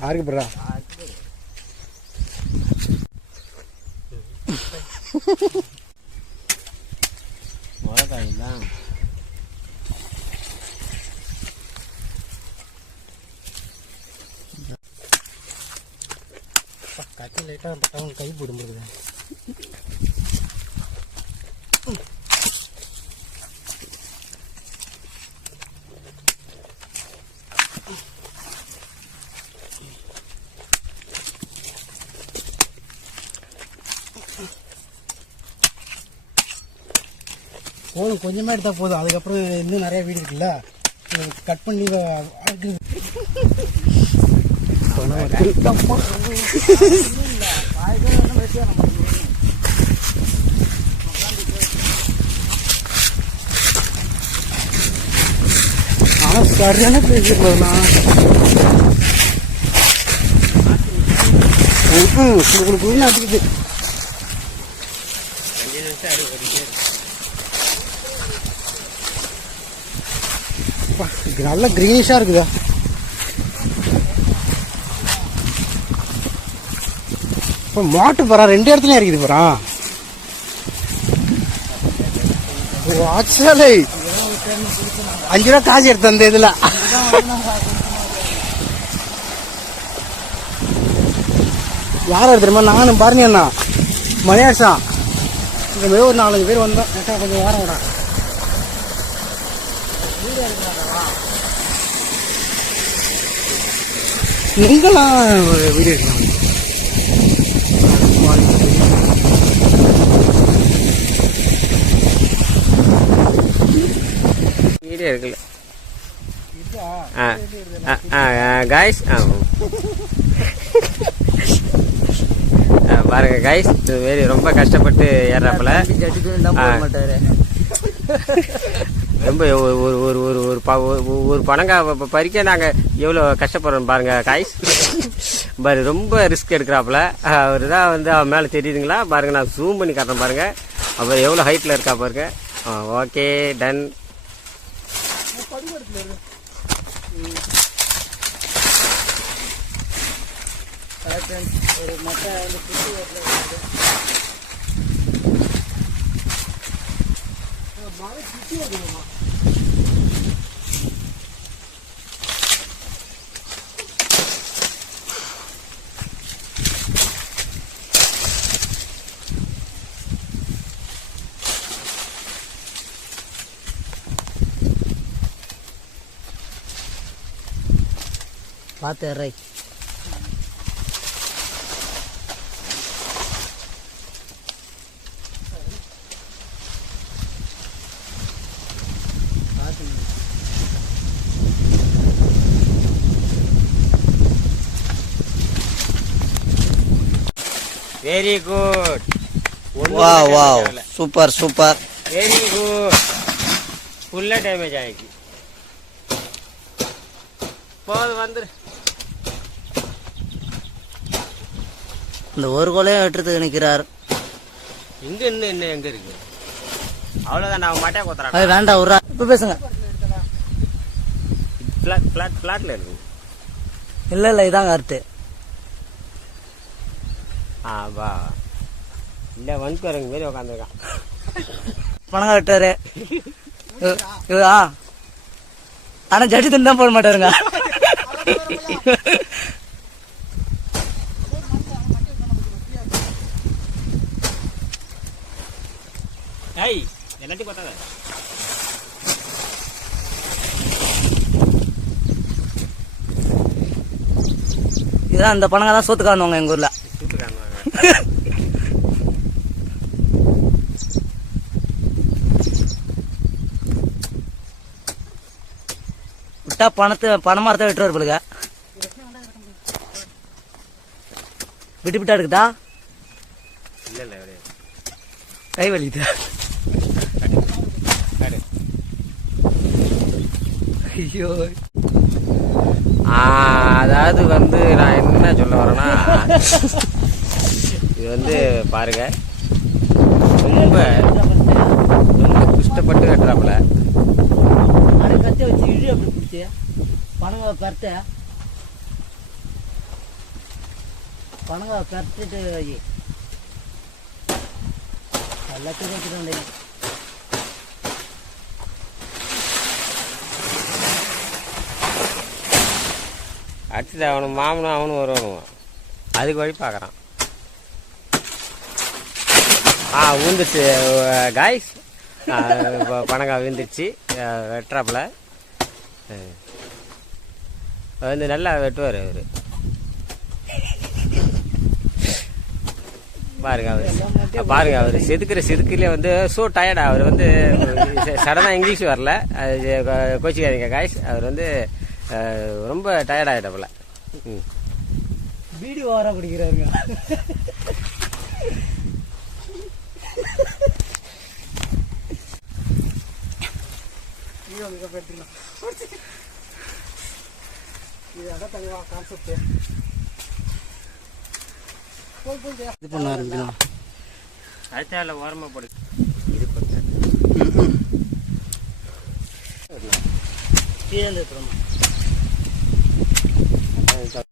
யாருக்கு போடுறா. மிளகாய் தான் கத்தி லைட்டாக பட்டவங்க கை போடும்போது போதும் கொஞ்சமாக எடுத்தால் போதும். அதுக்கப்புறம் இன்னும் நிறைய வீடு இருக்குல்ல. கட் பண்ணி வாழ்க்கை சரியான பிளேஸ் போகலாம் உங்களுக்கு உள்ள அடிக்குது அஞ்சு நிமிஷம் அடி ஓடிட்டே இருக்கு. அப்பா, இது நல்ல கிரீனிஷா இருக்குதா? இப்போ மாட்டு பரா ரெண்டு இடத்துலயும் இருக்குது பரா அஞ்சு ரூபா காசு எடுத்து அந்த இதுல. யார் எடுத்துருமா நானும் பாருங்க அண்ணா. மணியாசா. இந்த மாதிரி ஒரு நாலஞ்சு பேர் வந்தோம். கரெக்டாக கொஞ்சம் வாரம் விடா எங்கெல்லாம் வீடியோ எடுக்கலாம் வீடியோ இருக்குல்ல காய்ஸ் பாருங்க காய்ஸ் இது மாரி ரொம்ப கஷ்டப்பட்டு ஏறாப்புல. ரொம்ப ஒரு ஒரு ஒரு ஒரு ஒரு ப- ஒரு- ஒரு பணங்கா பறிக்க நாங்கள் எவ்வளோ கஷ்டப்படுறோம் பாருங்க காய்ஸ் பாரு ரொம்ப ரிஸ்க் எடுக்கிறாப்புல. அவர் தான் வந்து அவன் மேலே தெரியுதுங்களா? பாருங்க நான் ஜூம் பண்ணி காட்டுறேன் பாருங்க. அப்புறம் எவ்வளோ ஹைட்டில் இருக்கா பாருங்க. ஓகே டன் ஒரு மட்டை வந்து மழை சுத்தி வருதுமா பார்த்து வெரி குட் வா wow super super very good ஃபுல்லாக டேமேஜ் ஆகிடுச்சு போதும் வந்துரு இந்த ஒரு கொலையும் வெட்டுறதுக்கு நிற்கிறார் இங்க இன்னும் என்ன எங்க இருக்கு? அவ்வளோதான் நான் மாட்டே கொத்துறான் அது வேண்டாம் ஒரு இப்போ பேசுங்க. ஃப்ளாட் ஃப்ளாட் ஃப்ளாட்ல இருக்கு. இல்லை இல்லை இதாங்க அறுத்து. ஆ வா இல்லை வன்குரங்கு மாரி உட்காந்துருக்கான் பணங்க வெட்டாரு இவ- இவ- ஆ ஆனால் ஜட்டி தண்ணி தான் போட மாட்டாருங்க. ஐய் எல்லாத்தையும் கொத்தாத இதுதான் இந்த பணங்க தான் சோத்து காணுவாங்க எங்கள் ஊரில் சூட்டுக்காங்க விட்டா பணத்தை பணமரத்தை வெட்டுவார் பிள்ளைங்க விட்டு விட்டா இருக்குதா? இல்லை இல்லை கை வலிக்குது? ஐயோ. அதாவது வந்து நான் என்ன சொல்ல வரேன்னா இது வந்து பாருங்க. ரொம்ப ரொம்ப கஷ்டப்பட்டு வெட்டுறாப்புல அதை கத்தி வச்சு இழு அப்படி பிடிச்சி பணங்க பெருத்த பணங்க பெருத்துட்டு வை. எல்லாத்தையும் வச்சுட்டு அடுத்தது அவனும் மாமனும் அவனும் வருவானுங்க. அதுக்கு வழி பார்க்குறான். ஆ விழுந்துச்சு. காய்ஸ் பனங்காய் விழுந்துருச்சு. வெட்டுறாப்புல. வந்து நல்லா வெட்டுவார் அவர். பாருங்க அவர். பாருங்க அவர். செதுக்கிற செதுக்கிலே வந்து ஸோ டயர்டா அவர் வந்து சடனாக இங்கிலீஷ் வரல. அது கோச்சிக்காதீங்க காய்ஸ் அவர் வந்து ரொம்ப டயர்ட் ஆகிட்டப்பல ம். பீடி ஓவரா குடிக்கிறாருங்க. இது வந்து இதை எடுத்துக்கலாம். இது அதான் தனியாக கான்செப்ட் இது பண்ண ஆரம்பிக்கலாம். அடுத்த ஓரமாக போடு. இது பண்ண. கீழே இருக்கிறோம்